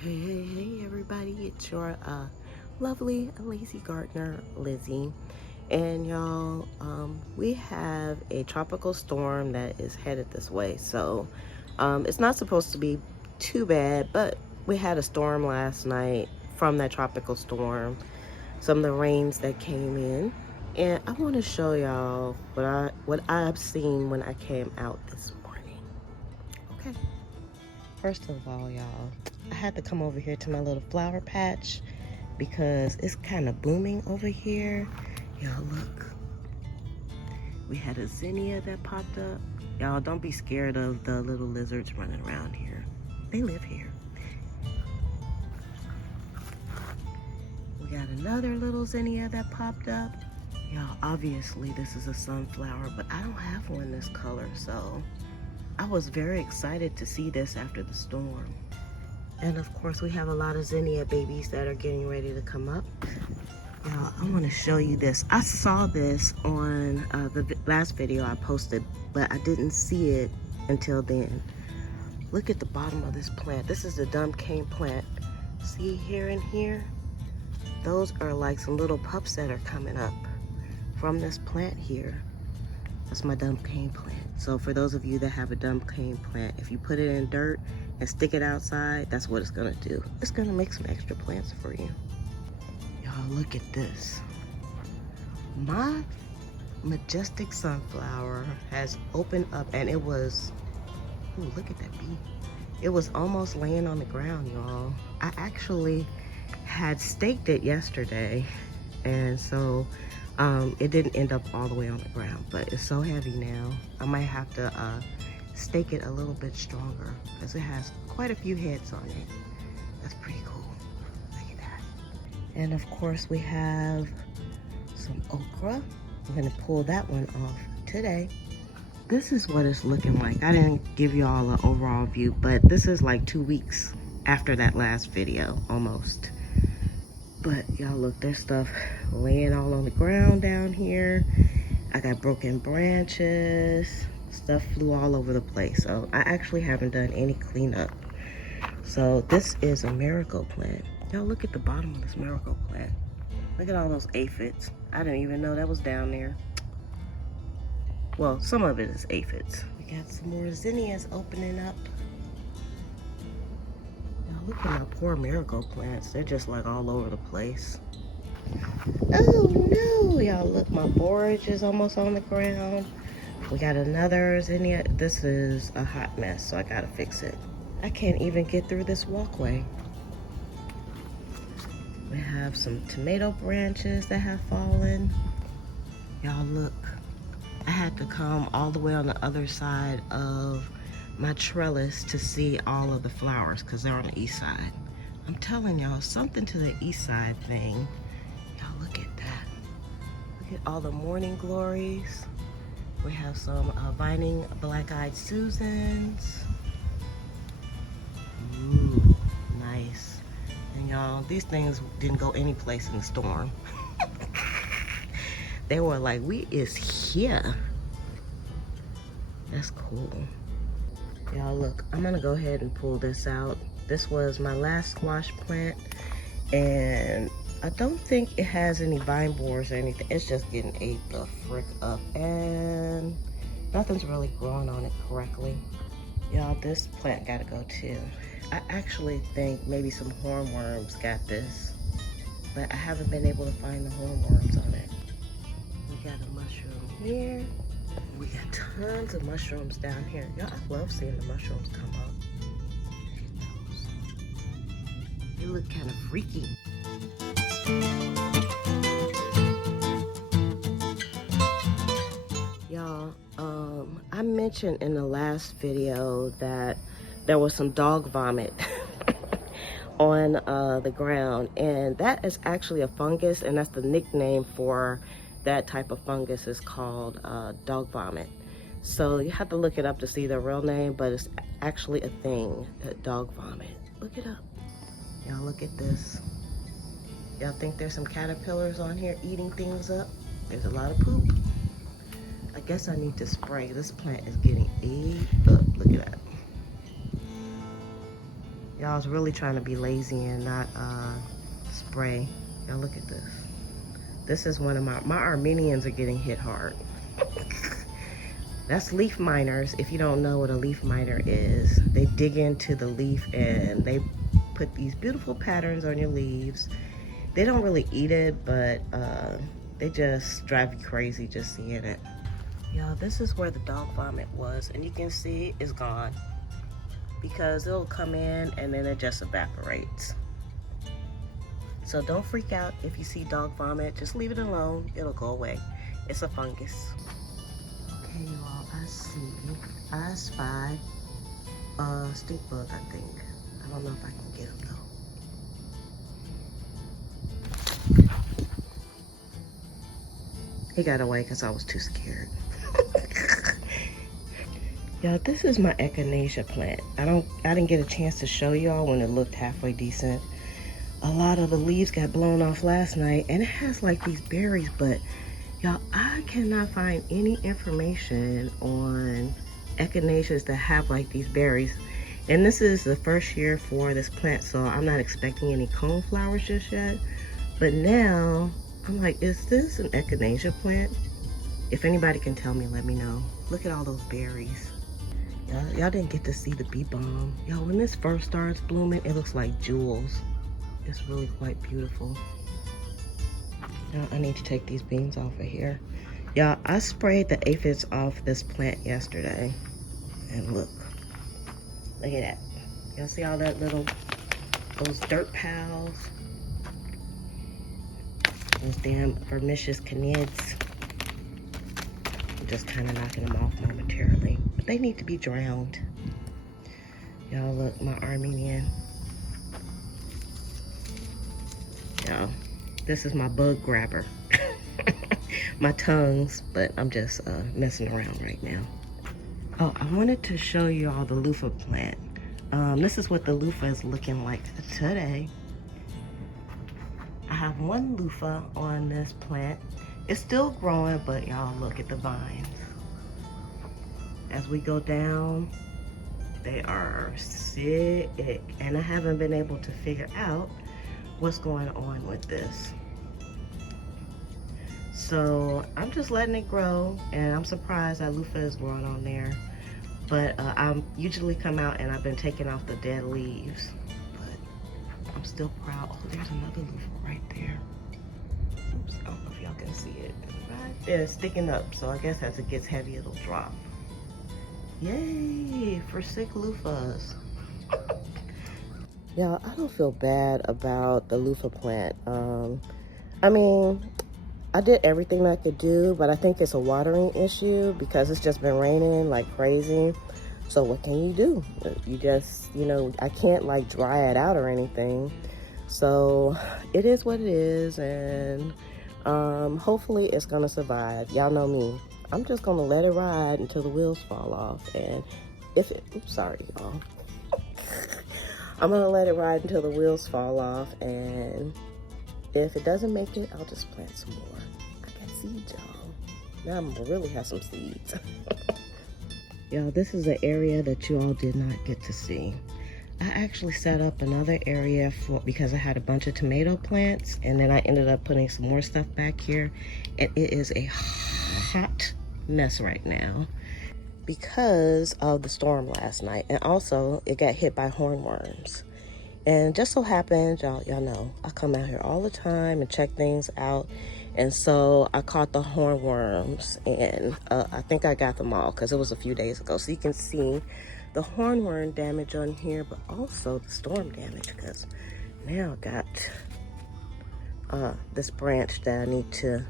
Hey, everybody, it's your lovely lazy gardener, Lizzie. And y'all, we have a tropical storm that is headed this way. So it's not supposed to be too bad, but we had a storm last night from that tropical storm, some of the rains that came in. And I want to show y'all what I've seen when I came out this morning. Okay. First of all, y'all, I had to come over here to my little flower patch because it's kind of booming over here. Y'all look, we had a zinnia that popped up. Y'all don't be scared of the little lizards running around here. They live here. We got another little zinnia that popped up. Y'all, obviously this is a sunflower, but I don't have one this color, so I was very excited to see this after the storm. And of course, we have a lot of zinnia babies that are getting ready to come up. Y'all, I want to show you this. I saw this on the last video I posted, but I didn't see it until then. Look at the bottom of this plant. This is the dumb cane plant. See here and here? Those are like some little pups that are coming up from this plant here. That's my dumb cane plant. So for those of you that have a dumb cane plant, if you put it in dirt and stick it outside, that's what it's gonna do. It's gonna make some extra plants for you. Y'all, look at this. My majestic sunflower has opened up, and it was, ooh, look at that bee. It was almost laying on the ground, y'all. I actually had staked it yesterday, and so it didn't end up all the way on the ground, but it's so heavy now. I might have to stake it a little bit stronger because it has quite a few heads on it. That's pretty cool. Look at that. And of course we have some okra. I'm gonna pull that one off today. This is what it's looking like. I didn't give you all an overall view, but this is like 2 weeks after that last video, almost. But y'all look, there's stuff laying all on the ground down here. I got broken branches. Stuff flew all over the place. So I actually haven't done any cleanup. So this is a miracle plant. Y'all look at the bottom of this miracle plant. Look at all those aphids. I didn't even know that was down there. Well, some of it is aphids. We got some more zinnias opening up. Look at my poor miracle plants. They're just like all over the place. Oh no, y'all look, my borage is almost on the ground. We got another zinnia. This is a hot mess, so I gotta fix it. I can't even get through this walkway. We have some tomato branches that have fallen. Y'all look, I had to come all the way on the other side of my trellis to see all of the flowers because they're on the east side. I'm telling y'all, something to the east side thing. Y'all look at that. Look at all the morning glories. We have some vining black-eyed Susans. Ooh, nice. And y'all, these things didn't go any place in the storm. They were like, we is here. That's cool. Y'all look, I'm gonna go ahead and pull this out. This was my last squash plant, and I don't think it has any vine borers or anything. It's just getting ate the frick up, and nothing's really growing on it correctly. Y'all, this plant gotta go too. I actually think maybe some hornworms got this, but I haven't been able to find the hornworms on it. We got a mushroom here. We got tons of mushrooms down here. Y'all, I love seeing the mushrooms come up. They look kind of freaky. Y'all, I mentioned in the last video that there was some dog vomit on the ground, and that is actually a fungus, and that's the nickname for that type of fungus is called dog vomit. So you have to look it up to see the real name, but it's actually a thing, dog vomit. Look it up. Y'all look at this. Y'all think there's some caterpillars on here eating things up? There's a lot of poop. I guess I need to spray. This plant is getting ate up. Look at that. Y'all, I was really trying to be lazy and not spray. Y'all, look at this. This is one of my Armenians are getting hit hard. That's leaf miners. If you don't know what a leaf miner is, they dig into the leaf and they put these beautiful patterns on your leaves. They don't really eat it, but they just drive you crazy just seeing it. Y'all, this is where the dog vomit was, and you can see it's gone because it'll come in and then it just evaporates. So don't freak out if you see dog vomit. Just leave it alone. It'll go away. It's a fungus. Okay, you all, I spy a stink bug, I think. I don't know if I can get him though. He got away because I was too scared. Y'all, this is my echinacea plant. I didn't get a chance to show y'all when it looked halfway decent. A lot of the leaves got blown off last night, and it has like these berries, but y'all, I cannot find any information on echinaceas that have like these berries. And this is the first year for this plant, so I'm not expecting any cone flowers just yet. But now, I'm like, is this an echinacea plant? If anybody can tell me, let me know. Look at all those berries. Y'all didn't get to see the bee balm. Y'all, when this first starts blooming, it looks like jewels. It's really quite beautiful. Now I need to take these beans off of here. Y'all, I sprayed the aphids off this plant yesterday. And look at that. Y'all see all that those dirt piles? Those damn vermicious canids. I'm just kind of knocking them off momentarily. But they need to be drowned. Y'all, look, my Armenian. Y'all, this is my bug grabber. My tongues, but I'm just messing around right now. Oh, I wanted to show you all the loofah plant. This is what the loofah is looking like today. I have one loofah on this plant. It's still growing, but y'all look at the vines. As we go down, they are sick, and I haven't been able to figure out what's going on with this. So I'm just letting it grow, and I'm surprised that loofah is growing on there. But I usually come out and I've been taking off the dead leaves. But I'm still proud. Oh, there's another loofah right there. Oops, I don't know if y'all can see it. Right there, it's sticking up. So I guess as it gets heavy, it'll drop. Yay, for sick loofahs. Y'all, I don't feel bad about the loofah plant. I mean, I did everything I could do, but I think it's a watering issue because it's just been raining like crazy. So what can you do? You just, you know, I can't like dry it out or anything. So it is what it is, and hopefully it's gonna survive. Y'all know me. I'm just gonna let it ride until the wheels fall off. And if it, oops, sorry y'all. I'm gonna let it ride until the wheels fall off, and if it doesn't make it, I'll just plant some more. I got seeds, y'all. Now I'm gonna really have some seeds. Y'all, this is an area that you all did not get to see. I actually set up another area because I had a bunch of tomato plants, and then I ended up putting some more stuff back here, and it is a hot mess right now because of the storm last night, and also it got hit by hornworms. And just so happens, y'all know, I come out here all the time and check things out. And so I caught the hornworms, and I think I got them all because it was a few days ago. So you can see the hornworm damage on here, but also the storm damage, because now I got this branch that I need to,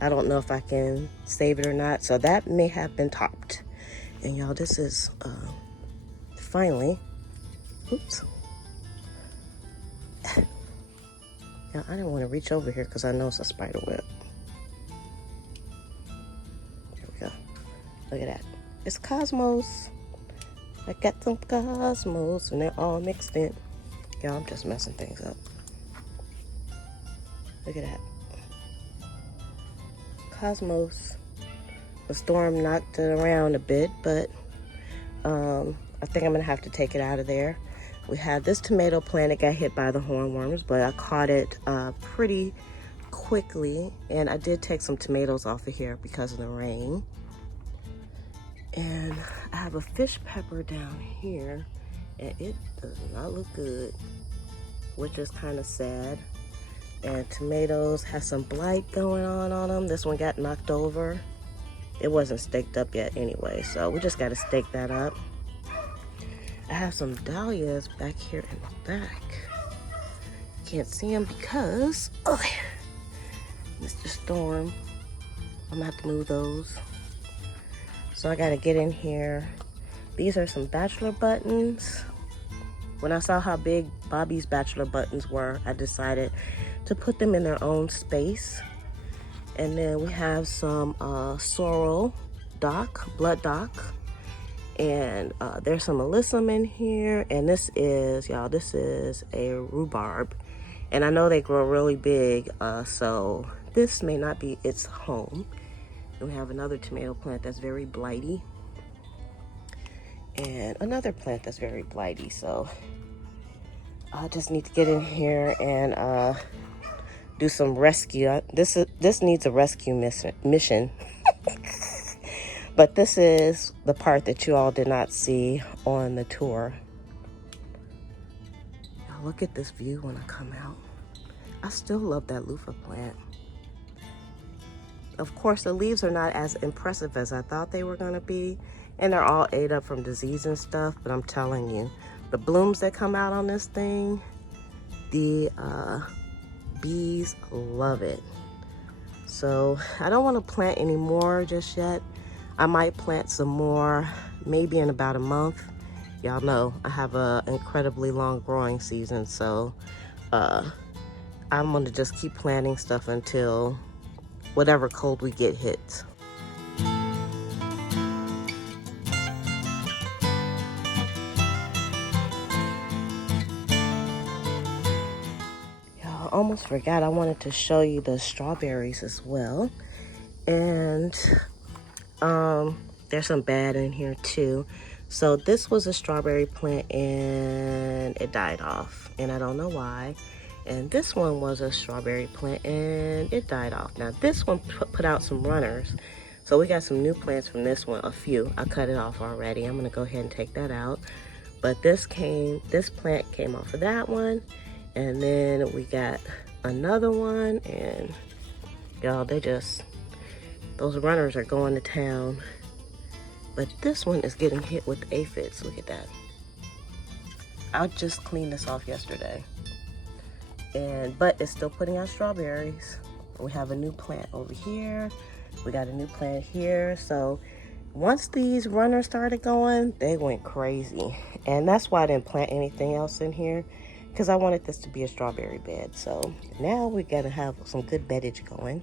I don't know if I can save it or not. So that may have been topped. And y'all, this is finally, oops. Now, I didn't want to reach over here because I know it's a spider web. There we go. Look at that. It's Cosmos. I got some Cosmos, and they're all mixed in. Y'all, I'm just messing things up. Look at that. Cosmos. The storm knocked it around a bit, but I think I'm gonna have to take it out of there. We had this tomato plant that got hit by the hornworms, but I caught it pretty quickly, and I did take some tomatoes off of here because of the rain. And I have a fish pepper down here, and it does not look good, which is kind of sad. And tomatoes have some blight going on them. This one got knocked over. It wasn't staked up yet anyway, so we just got to stake that up. I have some dahlias back here in the back. Can't see them because Mr. Storm. I'm gonna have to move those. So I gotta get in here. These are some bachelor buttons. When I saw how big Bobby's bachelor buttons were, I decided to put them in their own space. And then we have some sorrel dock, blood dock. And there's some alyssum in here. And this is, y'all, this is a rhubarb. And I know they grow really big, so this may not be its home. And we have another tomato plant that's very blighty. And another plant that's very blighty. So I just need to get in here and do some rescue. This needs a rescue mission. But this is the part that you all did not see on the tour. Y'all, look at this view when I come out. I still love that loofah plant. Of course, the leaves are not as impressive as I thought they were gonna be, and they're all ate up from disease and stuff, but I'm telling you, the blooms that come out on this thing, the bees love it. So I don't want to plant any more just yet. I might plant some more maybe in about a month. Y'all know I have an incredibly long growing season, so I'm gonna just keep planting stuff until whatever cold we get hits. Y'all, almost forgot I wanted to show you the strawberries as well. And there's some bad in here too. So this was a strawberry plant and it died off, and I don't know why. And this one was a strawberry plant and it died off. Now this one put out some runners. So we got some new plants from this one, a few. I cut it off already. I'm gonna go ahead and take that out. But this plant came off of that one. And then we got another one, and y'all, those runners are going to town. But this one is getting hit with aphids. Look at that. I just cleaned this off yesterday. But it's still putting out strawberries. We have a new plant over here. We got a new plant here. So once these runners started going, they went crazy. And that's why I didn't plant anything else in here, because I wanted this to be a strawberry bed. So now we gotta have some good beddage going.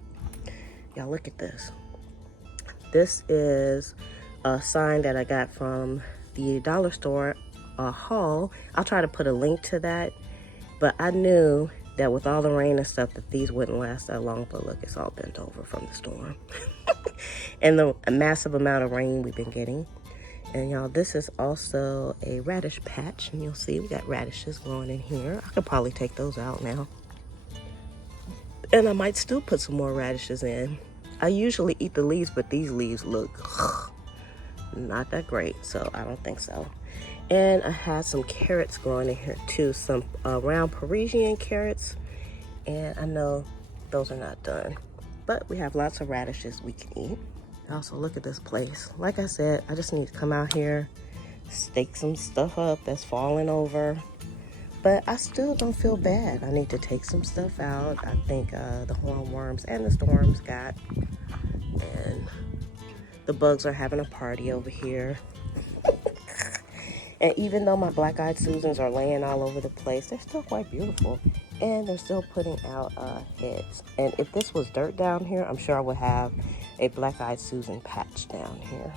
Y'all, look at this. This is a sign that I got from the dollar store haul. I'll try to put a link to that, but I knew that with all the rain and stuff that these wouldn't last that long. But look, it's all bent over from the storm and the massive amount of rain we've been getting. And y'all, this is also a radish patch, and you'll see we got radishes growing in here. I could probably take those out now, and I might still put some more radishes in. I usually eat the leaves, but these leaves look not that great, so I don't think so. And I had some carrots growing in here too, some round Parisian carrots, and I know those are not done, but we have lots of radishes we can eat. Also, look at this place. Like I said, I just need to come out here, stake some stuff up that's falling over, but I still don't feel bad. I need to take some stuff out. I think the hornworms and the storms got, and the bugs are having a party over here. And even though my black-eyed Susans are laying all over the place, they're still quite beautiful. And they're still putting out heads. And if this was dirt down here, I'm sure I would have a black-eyed Susan patch down here.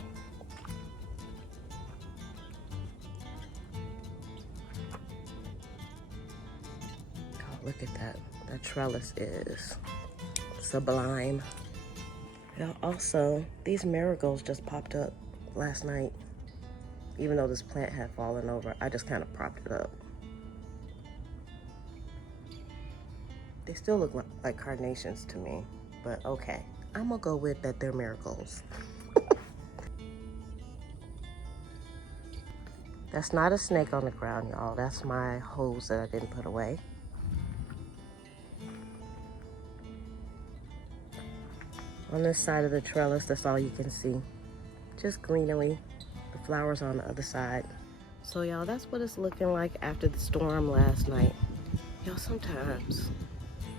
Oh, look at that. That trellis is sublime. Now also, these marigolds just popped up last night. Even though this plant had fallen over, I just kind of propped it up. They still look like carnations to me, but okay. I'm gonna go with that they're miracles. That's not a snake on the ground, y'all. That's my hose that I didn't put away. On this side of the trellis, that's all you can see. Just greenery, the flowers on the other side. So y'all, that's what it's looking like after the storm last night. Y'all, sometimes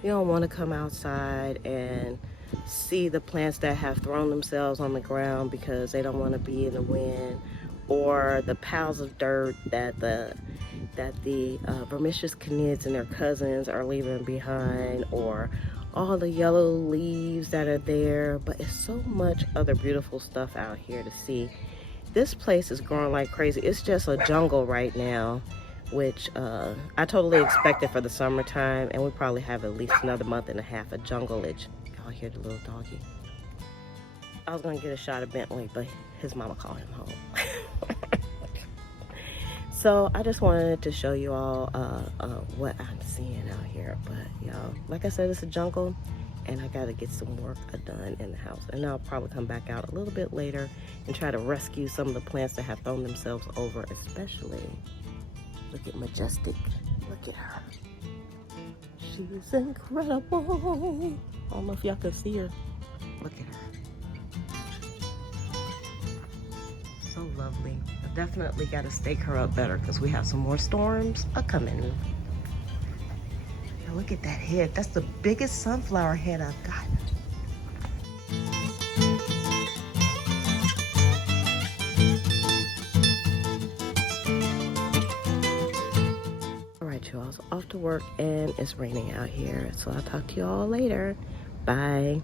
you don't want to come outside and see the plants that have thrown themselves on the ground because they don't want to be in the wind, or the piles of dirt that the vermicious canids and their cousins are leaving behind, or all the yellow leaves that are there. But it's so much other beautiful stuff out here to see. This place is growing like crazy. It's just a jungle right now, which I totally expected for the summertime, and we probably have at least another month and a half of jungle-age. Y'all hear the little doggy? I was gonna get a shot of Bentley, but his mama called him home. So I just wanted to show you all what I'm seeing out here. But y'all, like I said, it's a jungle, and I gotta get some work done in the house. And I'll probably come back out a little bit later and try to rescue some of the plants that have thrown themselves over, especially, look at Majestic. Look at her. She's incredible. I don't know if y'all can see her. Look at her. So lovely. I definitely got to stake her up better because we have some more storms coming. Now look at that head. That's the biggest sunflower head I've got. All right, y'all. Off to work, and it's raining out here. So I'll talk to you all later. Bye.